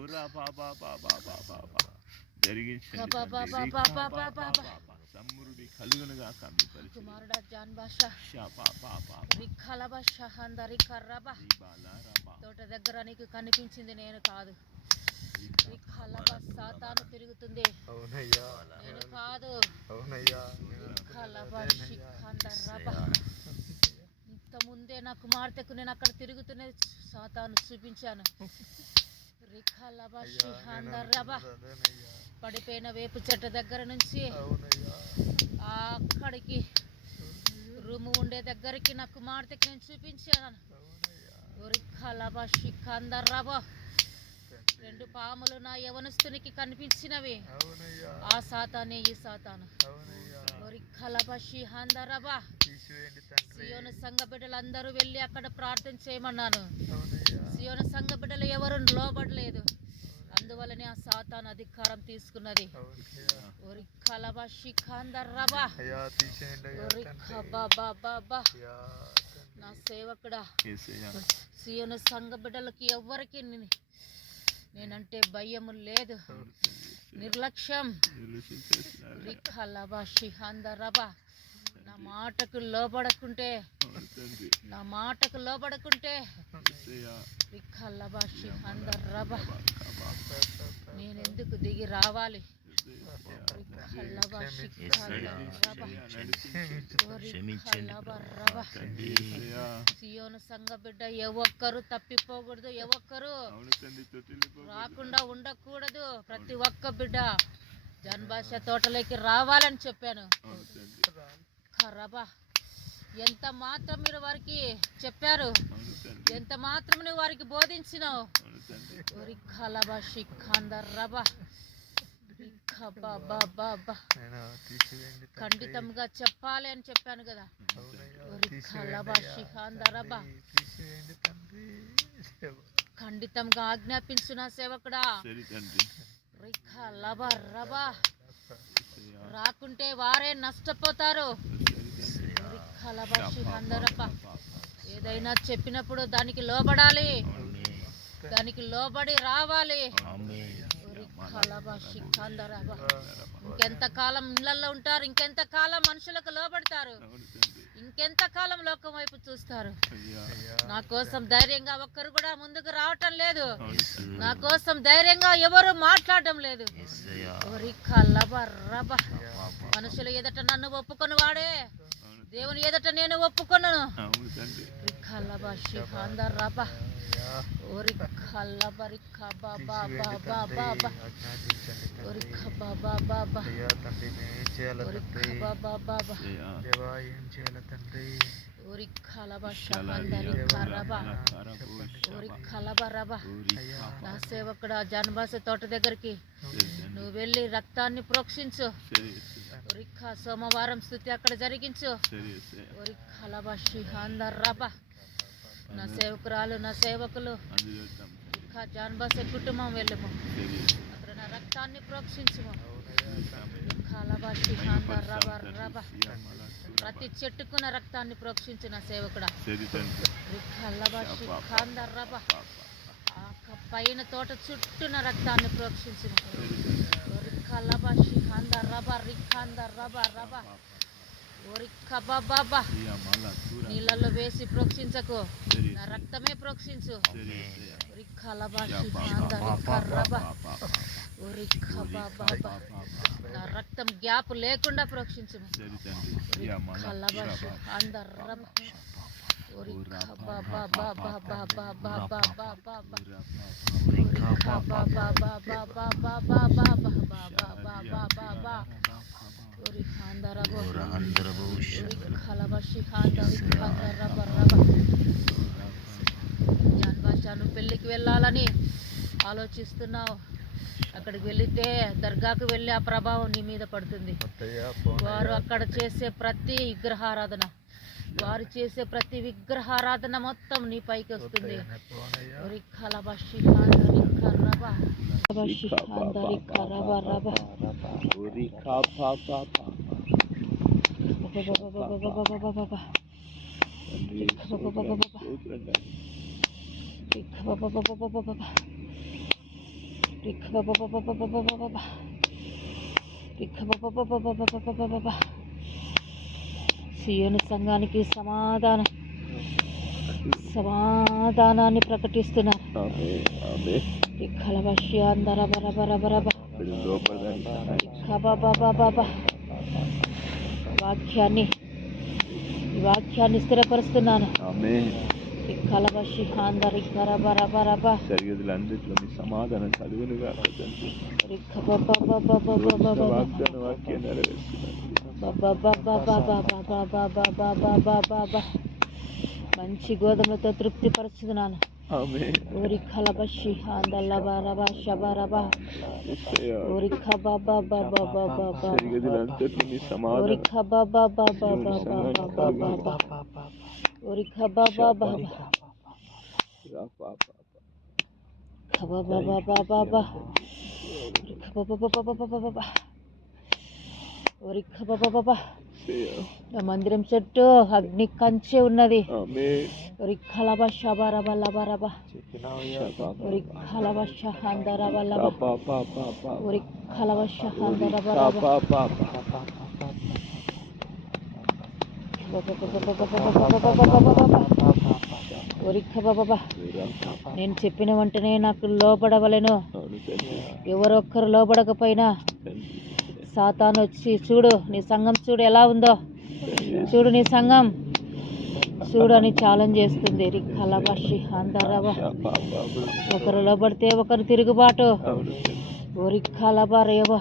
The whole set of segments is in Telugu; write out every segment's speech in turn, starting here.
ఊరా బాబా బాబా బాబా జరిగించండి సమ్మురుడి కలుగునుగా కమ్మి కుమారుడా జాన్ భాష తోట దగ్గర నీకు కనిపించింది నేను కాదు. సాతాను తిరుగుతుంది నేను కాదు. ఇంత ముందే నా కుమార్తెకు నేను అక్కడ తిరుగుతూనే సాతాను చూపించాను. పడిపోయిన వేపు చెట్టు దగ్గర నుంచి అక్కడికి రూము ఉండే దగ్గరికి నా కుమార్తెకి నేను చూపించాను. రెండు పాములు నా యవనస్తునికి కనిపించినవి. ఆ సాతానే ఈ సాతాను. సియోను సంఘ బిడ్డలందరూ వెళ్ళి అక్కడ ప్రార్థన చేయమన్నాను. సియోను సంఘ బిడ్డలు ఎవరు లోబడలేదు. అందువల్లనే ఆ సాతాను అధికారం తీసుకున్నది. నా సేవకుడా, సియోను సంఘ బిడ్డలకి ఎవరికి నేనంటే భయము లేదు, నిర్లక్ష్యం. నా మాటకు లోబడకుంటే నేనెందుకు దిగి రావాలి? సియోను సంఘ బిడ్డ ఒక్కరు తప్పిపోకూడదు, ఒక్కరు రాకుండా ఉండకూడదు. ప్రతి ఒక్క బిడ్డ జాన్ భాష తోటలోకి రావాలని చెప్పాను. ఎంత మాత్రం మీరు వారికి చెప్పారు, ఎంత మాత్రం నువ్వు వారికి బోధించినావు. ఖండితంగా చెప్పాలి అని చెప్పాను కదా. ఖండితంగా ఆజ్ఞాపించు నా సేవకుడా. రాకుంటే వారే నష్టపోతారు. ఏదైనా చెప్పినప్పుడు దానికి లోబడాలి, దానికి లోబడి రావాలి. ఇంకెంతకాలం ఇళ్లలో ఉంటారు? ఇంకెంతకాలం మనుషులకు లోబడతారు? ఇంకెంతకాలం లోకం వైపు చూస్తారు? నా కోసం ధైర్యంగా ఒక్కరు కూడా ముందుకు రావటం లేదు. నా కోసం ధైర్యంగా ఎవరు మాట్లాడటం లేదు. మనుషుల ఎదుట నన్ను ఒప్పుకొని వాడే దేవుని ఎదుట నేను ఒప్పుకొనను. నా సేవకుడా జాన్ భాష తోట దగ్గరికి నువ్వు వెళ్ళి రక్తాన్ని ప్రోక్షించు. సోమవారం స్థుతి అక్కడ జరిగించు. నా సేవకురాలు, నా సేవకులు, జాన్ భాష కుటుంబం వెళ్ళము. అక్కడ నా రక్తాన్ని ప్రోక్షించుము. ప్రతి చెట్టుకున్న రక్తాన్ని ప్రోక్షించు నా సేవకుడా. పైన తోట చుట్టూన రక్తాన్ని ప్రోక్షించు. నీళ్ళల్లో వేసి ప్రోక్షించకు, నా రక్తమే ప్రోక్షించు. నా రక్తం గ్యాప్ లేకుండా ప్రోక్షించు. జాన్ భాష నువ్వు పెళ్ళికి వెళ్ళాలని ఆలోచిస్తున్నావు. అక్కడికి వెళితే దర్గాకు వెళ్ళి ఆ ప్రభావం నీ మీద పడుతుంది. వారు అక్కడ చేసే ప్రతి విగ్రహారాధన, వారు చేసే ప్రతి విగ్రహారాధన మొత్తం నీ పైకి వస్తుంది. సియోను సంఘానికి సమాధానాన్ని ప్రకటిస్తున్నారు. వాక్యాన్ని స్థిరపరుస్తున్నాను. జరిగేదులన్నిట్లో మీ సమాధానం కలుగునుగా వాక్యం నెరవేరుస్తున్నాను. మంచి గోధుమలతో తృప్తిపరుచుతున్నాను. ఓరి కలబషి ఆందల్లబారబా శబరబా ఓరి కబాబాబాబాబాబా ఓరి కబాబాబాబాబాబాబా ఓరి కబాబాబాబా కబాబాబాబాబా కబాబాబాబాబాబా ఓరి కబాబాబాబా. మందిరం చుట్టూ అగ్ని కంచె ఉన్నది. నేను చెప్పిన వెంటనే నాకు లోబడవలెను. ఎవరొక్కరు లోబడకపోయినా సాతాను వచ్చి చూడు నీ సంఘం చూడు ఎలా ఉందో, చూడు నీ సంఘం చూడు అని ఛాలెంజ్ చేస్తుంది. రిఖలబషి అందరబా ఒకరు లోబడితే ఒకరు తిరుగుబాటు. ఒరిఖలబరేవ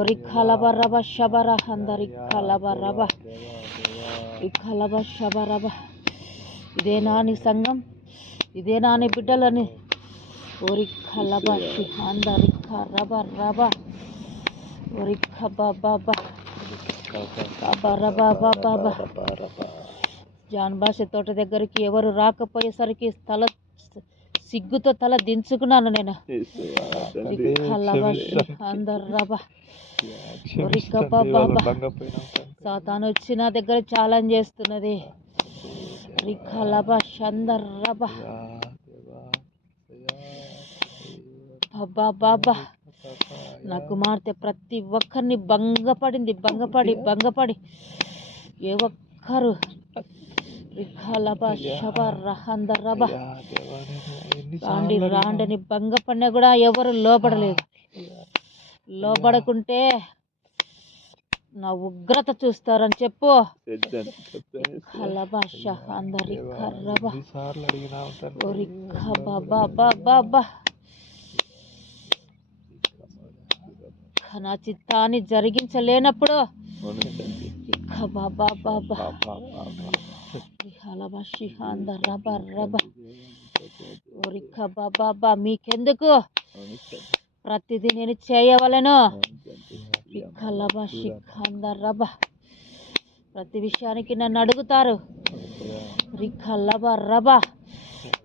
ఒరిఖలబరబ శబర అందరిఖలబరబ రిఖలబ శబరబ. ఇదేనా నీ సంఘం, ఇదేనా నీ బిడ్డలని. ఒరిఖలబషి అందరిఖరబ రబ జాన్ భాష తోట దగ్గరికి ఎవరు రాకపోయేసరికి సిగ్గుతో తల దించుకున్నాను నేను. సాతాను వచ్చి నా దగ్గర ఛాలెంజ్ చేస్తున్నది. నా కుమార్తె ప్రతి ఒక్కరిని భంగపడి ఏ ఒక్కరు రాండని భంగపడినా కూడా ఎవరు లోబడలేదు. లోబడకుంటే నా ఉగ్రత చూస్తారని చెప్పు. నా చిత్తాన్ని జరిగించలేనప్పుడు మీకెందుకు, ప్రతిదీ నేను చేయవలెను. ప్రతి విషయానికి నన్ను అడుగుతారు.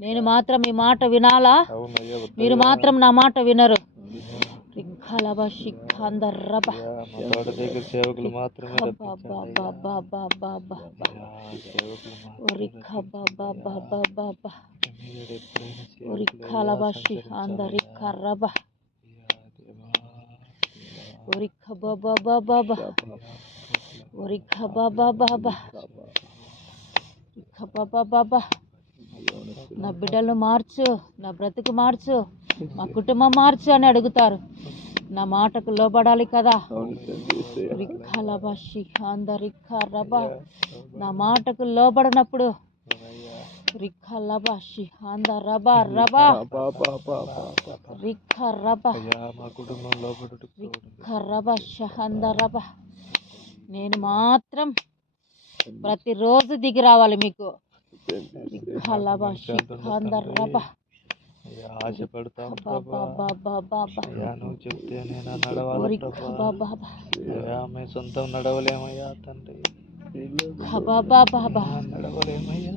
నేను మాత్రం మీ మాట వినాలా? మీరు మాత్రం నా మాట వినరు. సేవకులు మాత్రమే నా బిడ్డలు మార్చు, నా బ్రతుకు మార్చు, మా కుటుంబం మార్చు అని అడుగుతారు. నా మాటకు లోబడాలి కదా. నా మాటకు లోబడినప్పుడు నేను మాత్రం ప్రతిరోజు దిగి రావాలి మీకు. ఆశపడతాం నువ్వు చెప్తే నేను నడవాలి. సొంతం నడవలేమయ్యా తండ్రి, నడవలేమయ్యా.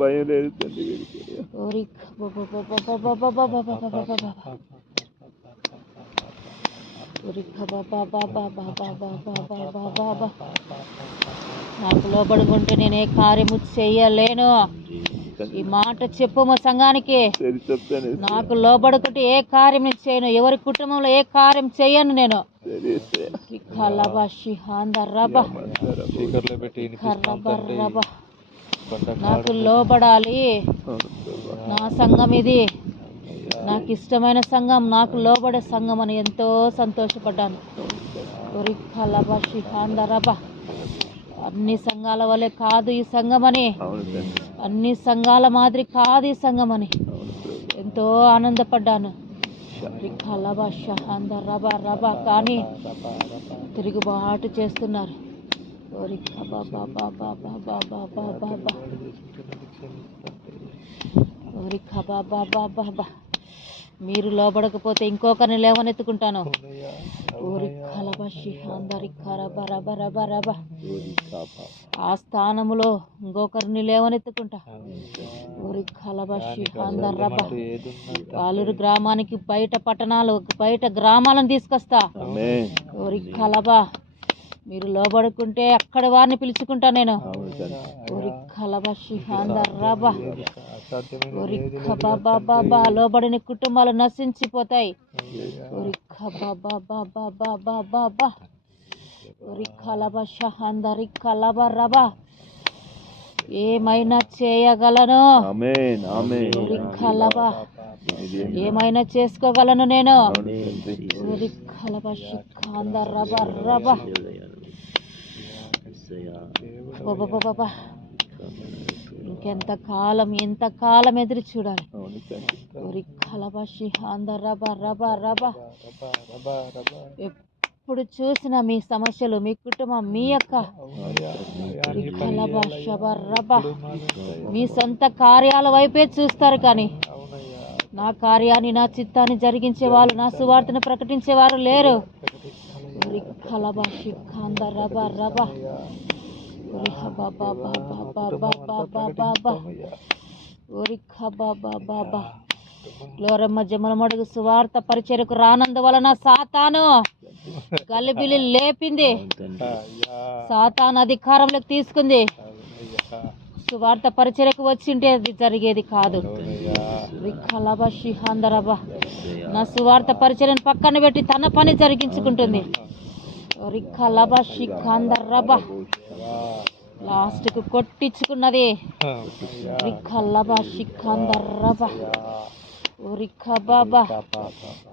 భయం లేదు తండ్రి. Urika baba baba baba baba baba baba నాకు లోబడుకుంటే నేను ఏ కార్యము చేయలేను. ఈ మాట చెప్పు మా సంఘానికి. నాకు లోబడుకుంటే ఏ కార్యం నేను చేయను, ఎవరి కుటుంబంలో ఏ కార్యం చేయను నేను. నాకు లోబడాలి. నా సంఘం ఇది, నాకు ఇష్టమైన సంఘం, నాకు లోబడే సంఘం అని ఎంతో సంతోషపడ్డాను. అన్ని సంఘాల వల్లే కాదు ఈ సంఘం అని, అన్ని సంఘాల మాదిరి కాదు ఈ సంఘం అని ఎంతో ఆనందపడ్డాను. కానీ తిరుగుబాటు చేస్తున్నారు. మీరు లోబడకపోతే ఇంకొకరిని లేవనెత్తుకుంటాను. ఆ స్థానములో ఇంకొకరిని లేవనెత్తుకుంటా. పాలూరు గ్రామానికి బయట పట్టణాలు, బయట గ్రామాలను తీసుకొస్తా. మీరు లోబడుకుంటే అక్కడ వారిని పిలుచుకుంటా నేను. లోబడిన కుటుంబాలు నశించిపోతాయి. ఏమైనా చేయగలను, ఏమైనా చేసుకోగలను నేను. ఇంకెంత కాలం, ఎంతకాలం ఎదురు చూడాలి. ఎప్పుడు చూసినా మీ సమస్యలు, మీ కుటుంబం, మీ యొక్క మీ సొంత కార్యాల వైపే చూస్తారు. కానీ నా కార్యాన్ని, నా చిత్తాన్ని జరిగించే వాళ్ళు, నా సువార్తను ప్రకటించేవారు లేరు. లోరమ్మ జమలమడుగు సువార్త పరిచర్యకు రానందు వలన సాతాను గలిబిలి లేపింది. సాతాను అధికారంలోకి తీసుకుంది. సువార్త పరిచర్యకు వచ్చింటే అది జరిగేది కాదు. నా సువార్త పరిచర్యను పక్కన పెట్టి తన పని జరిగించుకుంటుంది. లాస్ట్కు కొట్టించుకున్నది.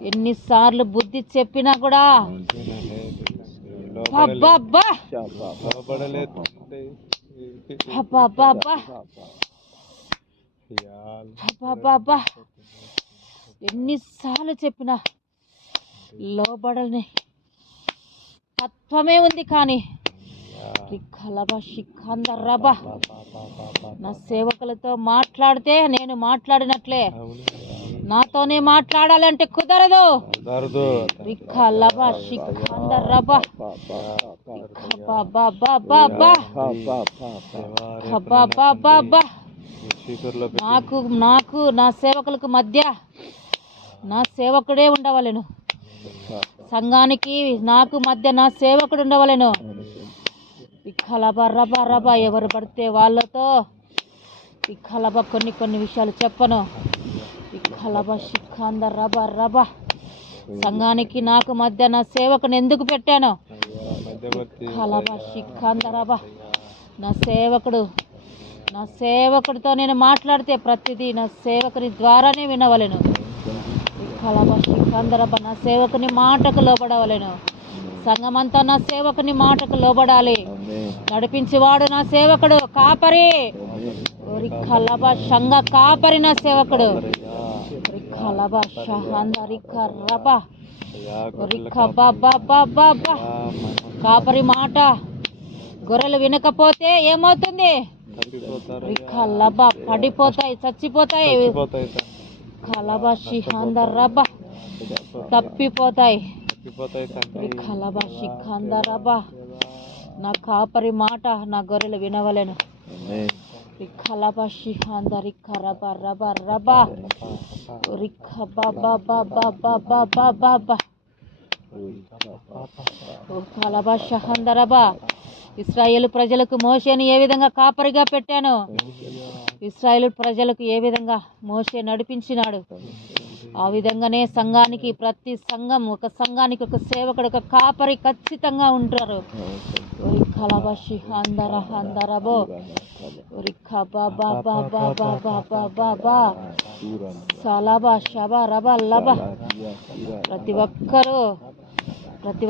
ఎన్నిసార్లు బుద్ధి చెప్పినా కూడా ఎన్నిసార్లు చెప్పినా లోబడని తత్వమే ఉంది. కానీ నా సేవకులతో మాట్లాడితే నేను మాట్లాడినట్లే, నాతోనే మాట్లాడాలంటే కుదరదు. నాకు నా సేవకులకు మధ్య నా సేవకుడే ఉండవలెను. సంఘానికి నాకు మధ్య నా సేవకుడు ఉండవలెను. ఎవరు పడితే వాళ్ళతో కొన్ని విషయాలు చెప్పను. సంఘానికి నాకు మధ్య నా సేవకుని ఎందుకు పెట్టాను? నా సేవకుడితో నేను మాట్లాడితే ప్రతిదీ నా సేవకుని ద్వారానే వినవలెను. నా సేవకుని మాటకు లోబడవలెను. సంఘమంతా నా సేవకుని మాటకు లోబడాలి. నడిపించేవాడు నా సేవకుడు, కాపరి. సంఘ కాపరి నా సేవకుడు. కాపరి మాట గొర్రెలు వినకపోతే ఏమవుతుంది? పడిపోతాయి, చచ్చిపోతాయి. తప్పిపోతాయి. నా కాపరి మాట నా గొర్రెలు వినవలెను. ఓ కలబా షహందరబా. ఇశ్రాయేలు ప్రజలకు మోషేని ఏ విధంగా కాపరిగా పెట్టాను, ఇశ్రాయేలు ప్రజలకు ఏ విధంగా మోషే నడిపించినాడు, ఆ విధంగానే సంఘానికి, ప్రతి సంఘం, ఒక సంఘానికి ఒక సేవకుడు, ఒక కాపరి ఖచ్చితంగా ఉంటారు. ఒరి కలబషి అందర అందరబో ఒరి కబాబా సలబా షబా రబా లబా. ప్రతి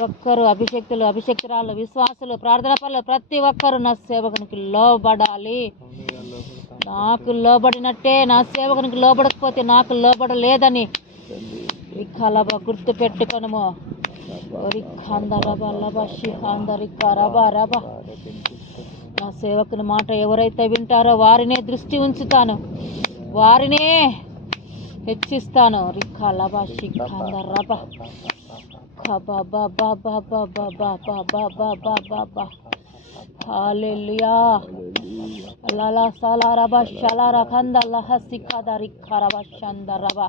ఒక్కరు అభిషక్తులు, అభిషక్తురాలు, విశ్వాసులు, ప్రార్థన పనులు ప్రతి ఒక్కరు నా సేవకునికి లోబడాలి. నాకు లోబడినట్టే నా సేవకునికి లోబడకపోతే నాకు లోబడలేదని కలబ గుర్తు పెట్టుకొనుము. నా సేవకుని మాట ఎవరైతే వింటారో వారినే దృష్టి ఉంచుతాను, వారినే హెచ్చిస్తాను. రిఖలబా షిఖందరబ ఖబబబబబబబబబబబబ. హల్లెలూయా. లలా సలారబ షలార ఖందలహ సిఖద రిఖరబ షందరబ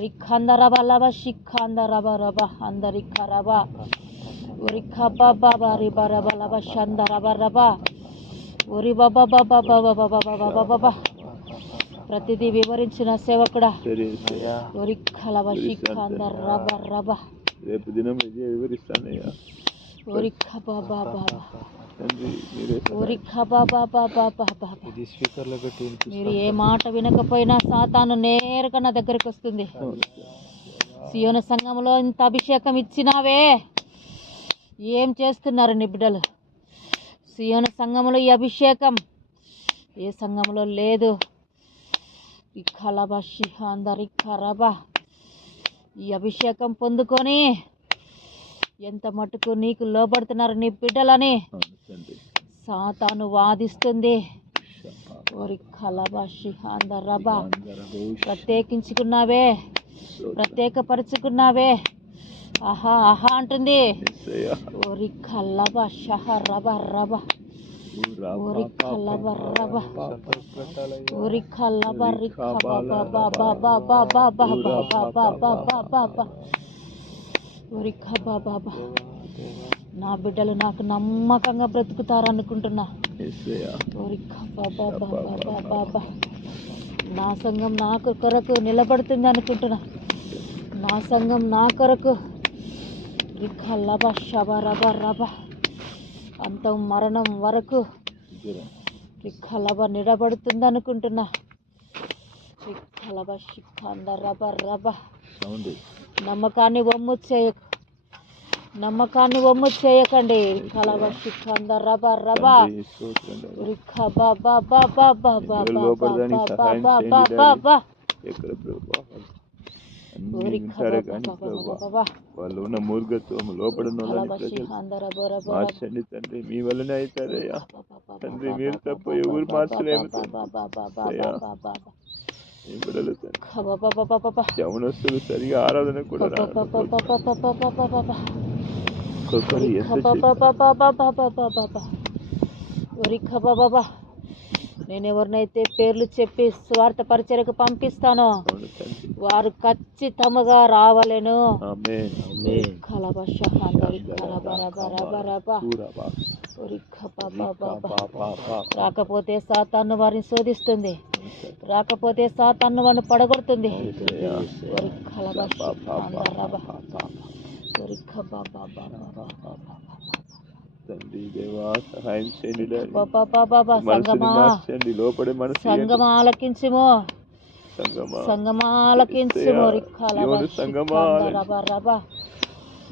రిఖందరబ లబ షిఖందరబ రబ అందరిఖరబ ఉరిఖబబబ రిబరబ లబ షందరబ రబ ఉరి బబబబబబబబబబబ. ప్రతిదీ వివరించిన సేవకుడా ఒరిఖలబ షిఖందరబ రబ రేపు దినం వివరిస్తానయ్యా. మీరు ఏ మాట వినకపోయినా సాతాను నేరుగా నా దగ్గరికి వస్తుంది. సియోను సంఘంలో ఇంత అభిషేకం ఇచ్చినావే, ఏం చేస్తున్నారు నీ బిడ్డలు? సియోను సంఘంలో ఈ అభిషేకం ఏ సంఘంలో లేదు. ఈ కలబ షిహాందరి ఖరబ ఈ అభిషేకం పొందుకొని ఎంత మటుకు నీకు లోబడుతున్నారు నీ బిడ్డలని సాతాను వాదిస్తుంది. ఓరి కలబ షిహాందరబ. ప్రత్యేకించుకున్నావే, ప్రత్యేకపరుచుకున్నావే, ఆహా ఆహా అంటుంది. ఓరి కలబ షహరబ రబ ఓరి కలబ రబ ఓరి కలబ రిఖబబబబబబబబబబబబబ ఓరి ఖబబబ. నా బిడ్డలు నాకు నమ్మకంగా బ్రతుకుతారనుకుంటున్నా. ఓరి ఖబబబబబబబ. నా సంఘం నాకు కొరకు నిలబడుతుంది అనుకుంటున్నా. నా సంఘం నా కొరకు రిఖలబ షబరబ రబ అంతం మరణం వరకు రిఖలబ నిలబడుతుంది అనుకుంటున్నా. రిఖలబ షిఖందరబ రబ. నమ్మకాన్ని వమ్ము చేయకండి. కలబ షిఖందరబ రబ రిఖబబబబబబబబబబబ. వాళ్ళు ఉన్న మూర్ఖత్వం లోపడిన మార్చండి తండ్రి. మీ వల్లనే అవుతారయ్యా తండ్రి. మీరు తప్ప ఎవరు మార్చలేము యవనస్తులు సరిగా ఆరాధన కూడా నేను ఎవరినైతే పేర్లు చెప్పి స్వార్థ పరిచర్యకు పంపిస్తానో వారు ఖచ్చితంగా రావలేను. రాకపోతే సాతాను వారిని శోధిస్తుంది, రాకపోతే సాతాను వారిని పడగొడుతుంది. సంగమా ఆలకించుము, సంగమా ఆలకించుము.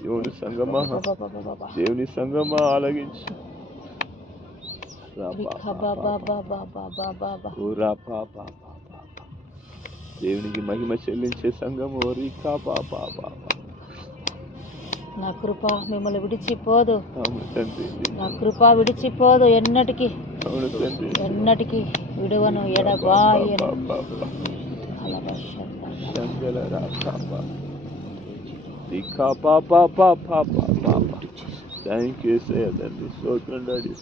దేవుని సంగమా ఆలకించు. దేవునికి మహిమ చెల్లించే సంఘము. నా కృప మిమ్మల్ని విడిచిపోదు, నా కృప విడిచిపోదు ఎన్నటికి, ఎన్నటికి విడువను ఎడబాయను. థ్యాంక్ యూ తండ్రి. స్తోత్రం డాడీ.